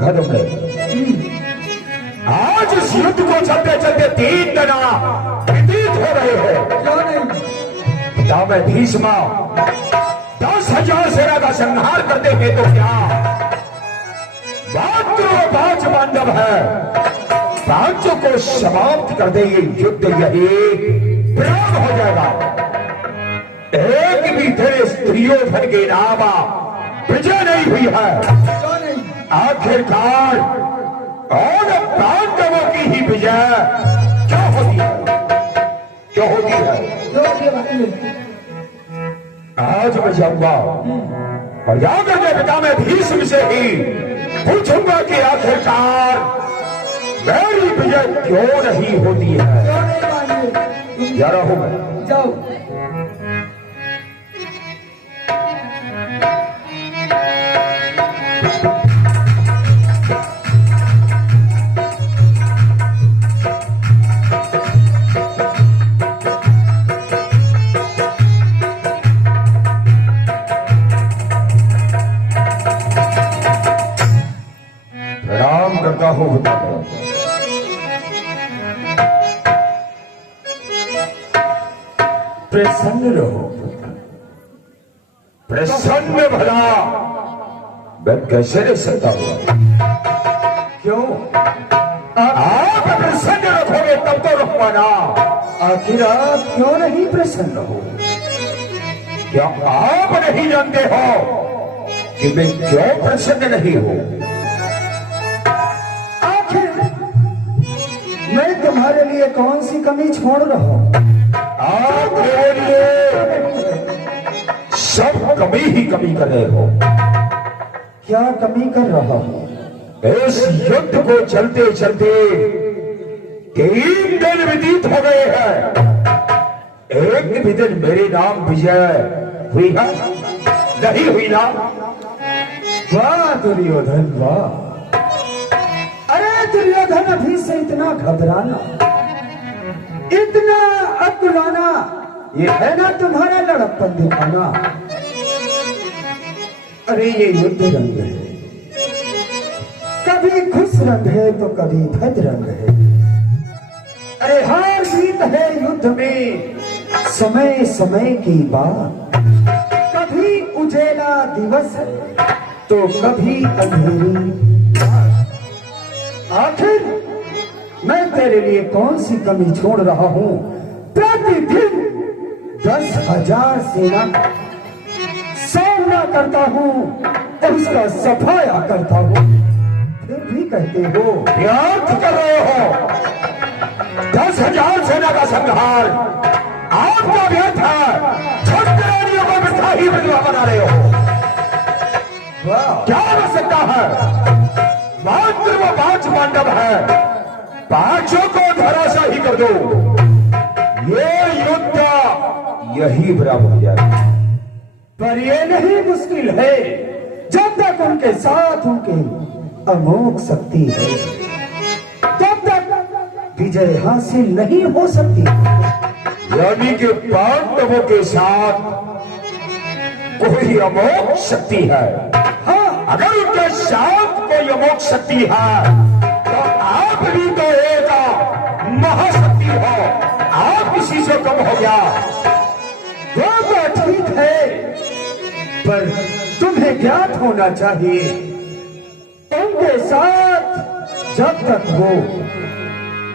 देखा तुमने? आज इस युद्ध को चलते चलते 3 दिन व्यतीत हो रहे हैं। क्यों नहीं? पितामह भीष्म 10,000 सेना का संहार करते हैं तो क्या मात्र 5 पांडव है, 5 को समाप्त कर दे ये युद्ध यही प्रारंभ हो जाएगा। एक भी तेरे स्त्रियों धन के नाम विजय नहीं हुई है। क्यों नहीं? आखिरकार और पांडवों की ही विजय क्या होती है? क्या होती है? जो ये भाई आज मैं जाऊंगा और जाकर के पितामह भीष्म से ही पूछूंगा कि आखिरकार मेरी विजय क्यों नहीं होती है। क्यों नहीं मानिए? जा रहा हूं मैं। जाओ। प्रणाम करता हूं पितामह। प्रसन्न रहो, प्रसन्न भला मैं कैसे रह सकता हूं? क्यों? आप प्रसन्न रखोगे तब तो रखूंगा ना। आखिर आप क्यों नहीं प्रसन्न हो? क्या आप नहीं जानते हो कि मैं क्यों प्रसन्न नहीं हूं? आखिर मैं तुम्हारे लिए कौन सी कमी छोड़ रहा हूं? आप मेरे लिए सब कमी ही कमी कर रहे हो। क्या कमी कर रहा हूं? इस युद्ध को चलते चलते 3 दिन व्यतीत हो गए हैं। एक भी दिन मेरे नाम विजय हुई है नहीं हुई ना? वाह दुर्योधन वाह! अरे दुर्योधन, अभी से इतना घबराना, इतना अकुलाना, ये है ना तुम्हारा लड़कपन दिखाना? अरे ये युद्ध रंग है, कभी खुश रंग है तो कभी भद रंग है। अरे हार जीत है युद्ध में समय समय की बात। कभी उजेला दिवस है तो कभी अंधेरी रात। आखिर मैं तेरे लिए कौन सी कमी छोड़ रहा हूं? प्रतिदिन 10,000 सेना का सामना करता हूं और उसका सफाया करता हूं, फिर भी कहते हो व्यर्थ कर रहे हो। 10,000 सेना का संहार आपका व्यर्थ है। छत्रियों को वृथा ही विधवा बना रहे हो। वाह! क्या हो सकता है? मात्र वो 5 पांडव है, 5 को धराशाही कर दो, ये युद्ध यही बराबर हो जाएगा। पर ये नहीं मुश्किल है जब तक उनके साथ उनकी अमोघ शक्ति है, तब तक विजय हासिल नहीं हो सकती। यानी कि पांडवों के साथ कोई अमोघ शक्ति है। हाँ, अगर उनके साथ कोई अमोघ शक्ति है तो आप भी तो एक महाशक्ति हो, आप किसी से कम हो गया। वो तो ठीक है, पर तुम्हें ज्ञात होना चाहिए उनके साथ जब तक वो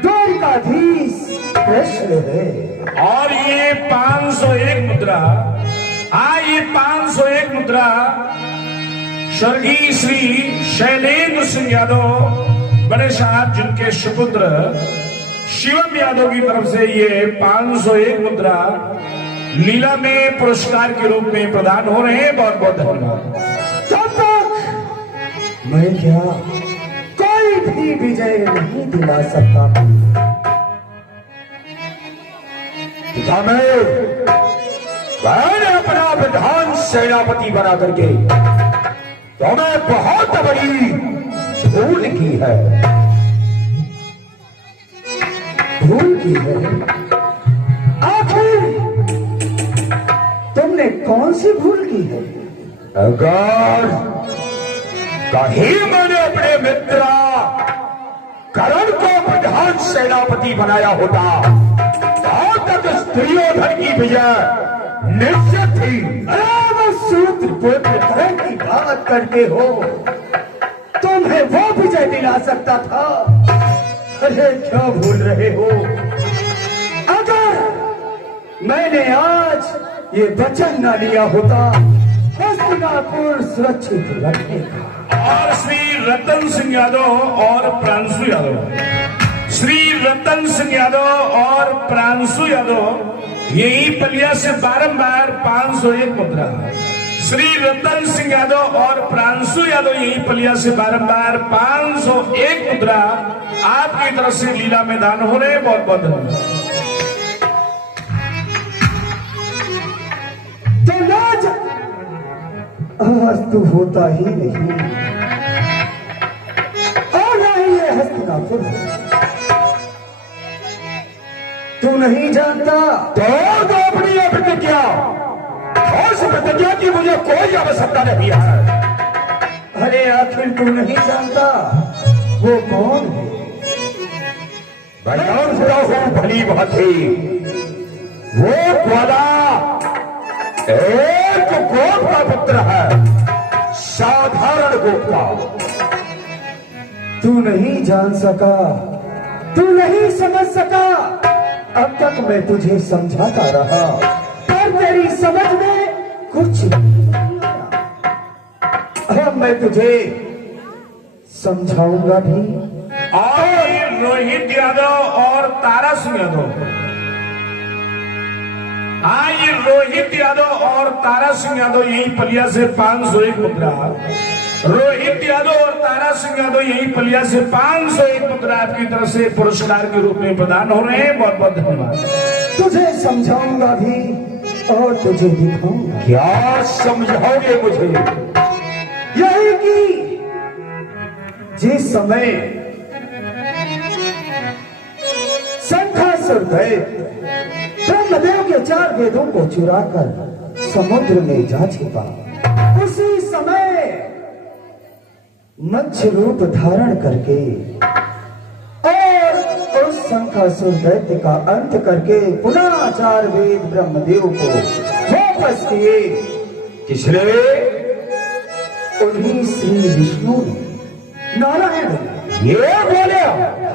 द्वारिकाधीश कृष्ण है। और ये 501 मुद्रा, ये 501 मुद्रा स्वर्गीय श्री शैलेंद्र सिंह यादव बड़े साहब, जिनके सुपुत्र शिवम यादव की तरफ से ये 501 मुद्रा लीला में पुरस्कार के रूप में प्रदान हो रहे हैं। बहुत बहुत धन्यवाद। तब तक मैं क्या कोई भी विजय नहीं दिला सकता। मैंने अपना विधान सेनापति बना करके तुम्हें बहुत बड़ी भूल की है। भूल की है? आखिर तुमने कौन सी भूल की है? अगर कहीं मैंने अपने मित्र करण को प्रधान सेनापति बनाया होता, आज तक दुर्योधन की विजय निश्चित थी। अरे वो सूत्र पुत्र करण की बात करते हो, तुम्हें वो विजय दिला सकता था। अरे क्या भूल रहे हो, अगर मैंने आज ये वचन न लिया होता हस्तिनापुर सुरक्षित रखने का। और श्री रतन सिंह यादव और प्रांशु यादव, श्री रतन सिंह यादव और प्रांशु यादव यही पलिया से बारंबार 501 मुद्रा, श्री रतन सिंह यादव और प्रांशु यादव यही पलिया से बारंबार 501 मुद्रा आपकी तरफ से लीला मैदान हो रहे। बहुत बहुत धन्यवाद। तो लाज आज तू होता ही नहीं, और ना ही ये हस्तिनापुर तू नहीं जानता। तोड़ दो अपनी ये प्रतिज्ञा, और इस प्रतिज्ञा की मुझे कोई आवश्यकता नहीं है। अरे आखिर तू नहीं जानता वो कौन है? मैं जानता हूं भली भांति, वो ग्वाला एक गोप का पुत्र है, साधारण गोप का। तू नहीं जान सका, तू नहीं समझ सका। अब तक मैं तुझे समझाता रहा, पर तेरी समझ में कुछ नहीं आया। अब मैं तुझे समझाऊंगा भी। और रोहित यादव और तारा सिंह यादव, हाँ ये रोहित यादव और तारा सिंह यादव यही पलिया से 501 मुद्रा, रोहित यादव और तारा सिंह यादव यही पलिया से 501 मुद्रा आपकी तरफ से पुरस्कार के रूप में प्रदान हो रहे हैं। बहुत बहुत धन्यवाद। तुझे समझाऊंगा भी और तुझे दिखाऊंगा। क्या समझाओगे मुझे? यही कि जिस समय शंखासुर दैत्य ब्रह्मदेव के 4 वेदों को चुराकर समुद्र में जा छिपा, उसी समय मत्स्य रूप धारण करके और उस शंखासुर दैत्य का अंत करके पुनः 4 वेद ब्रह्मदेव को वापस किए। किसने? उन्हीं श्री विष्णु ने, नारायण ने। ये बोले?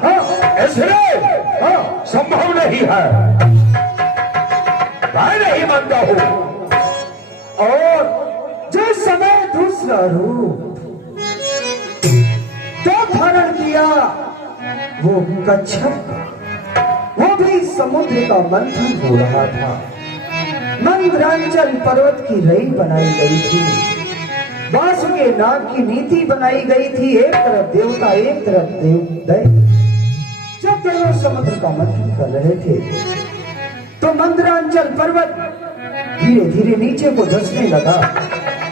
हाँ, इसने? हाँ, संभव नहीं है, मैं नहीं मानता हूं। और जिस समय दूसरा रूप तो धारण किया वो कच्छप का, वो भी समुद्र का मंथन हो रहा था। मंदरांचल पर्वत की रई बनाई गई थी, वासुके नाग की नीति बनाई गई थी। एक तरफ देवता, एक तरफ दैत्य। जब दोनों समुद्र का मंथन कर रहे थे तो मंदरांचल पर्वत धीरे धीरे नीचे को धंसने लगा।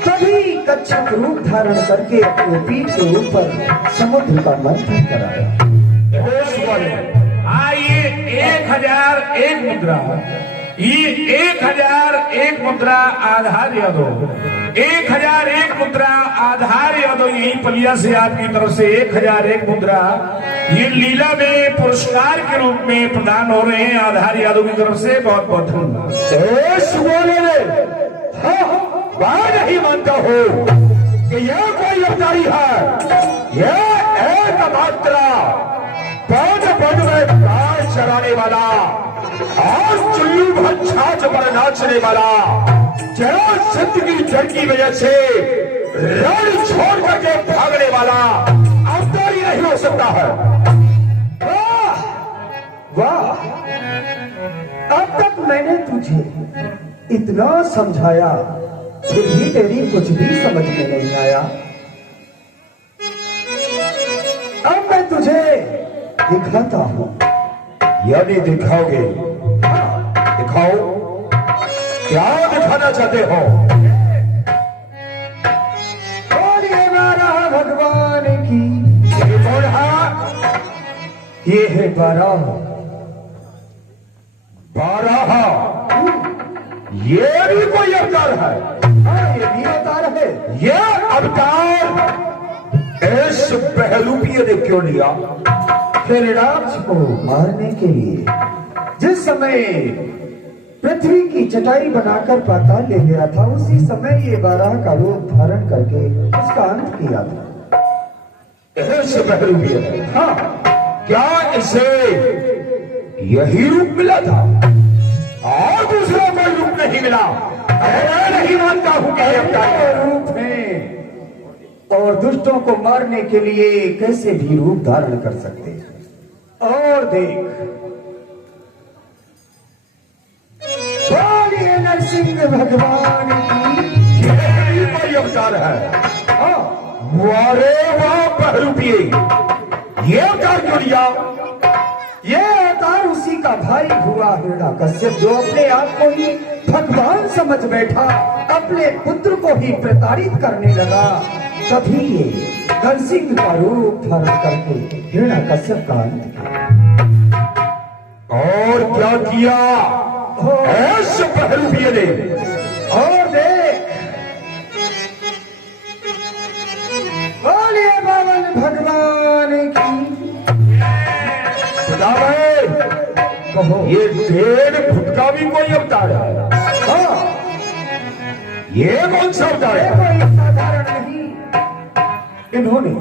तभी कच्छप रूप धारण करके अपने पीठ के ऊपर समुद्र का मंथन कराया। आइए 1001 मुद्रा, ये 1001 मुद्रा आधार यादव, 1001 मुद्रा आधार यादव यही पलिया से आपकी तरफ से 1001 मुद्रा ये लीला में पुरस्कार के रूप में प्रदान हो रहे हैं आधार यादव की तरफ से। बहुत बहुत धन्यवाद। मैं नहीं मानता हूं कि यह कोई अवतारी है। यह एक मात्र पद में घास चराने वाला और चुल्लू भर छाछ पर नाचने वाला, जरा सिद्ध की जड़ की वजह से रण छोड़ करके भागने वाला अवतारी नहीं हो सकता है। वाह वाह, अब तक मैंने तुझे इतना समझाया फिर भी तेरी कुछ भी समझ में नहीं आया। अब मैं तुझे दिखाता हूं। यदि दिखाओगे, दिखाओ, क्या दिखाना चाहते हो? बोलिए बारह भगवान की। ये कौन है? ये है बारह। 12। ये भी कोई अवतार है? हाँ, ये भी अवतार है। ये अवतार इस बहरूपिये ने क्यों लिया? हिरणाक्ष को मारने के लिए जिस समय पृथ्वी की चटाई बनाकर पाताल ले गया था, उसी समय ये बारह का रूप धारण करके उसका अंत किया था। इस बहरूपिये ने, हाँ, क्या इसे यही रूप मिला था और दूसरा कोई रूप नहीं मिला? मैं नहीं मानता हूं कि ये अवतार रूप है और दुष्टों को मारने के लिए कैसे भी रूप धारण कर सकते हैं। और देख, बोलिए नरसिंह भगवान की। यही कोई अवतार है? हाँ, मुआरे वाह बहरूपिये, ये अवतार क्यों लिया? ये अवतार उसी का भाई हुआ हिरण्याकश्यप, जो अपने आप को ही भगवान समझ बैठा, अपने पुत्र को ही प्रताड़ित करने लगा। तभी ये नरसिंह का रूप धारण करके हिरण्याकश्यप का अंत किया। और क्या किया इस बहरूपिये ने? और देख, बोलिए बावन भगवान की। भाई, कहो। ये 1.5 फुट का भी कोई अवतार है? हाँ, ये कौन सा अवतार ये है? कोई साधारण नहीं, इन्होंने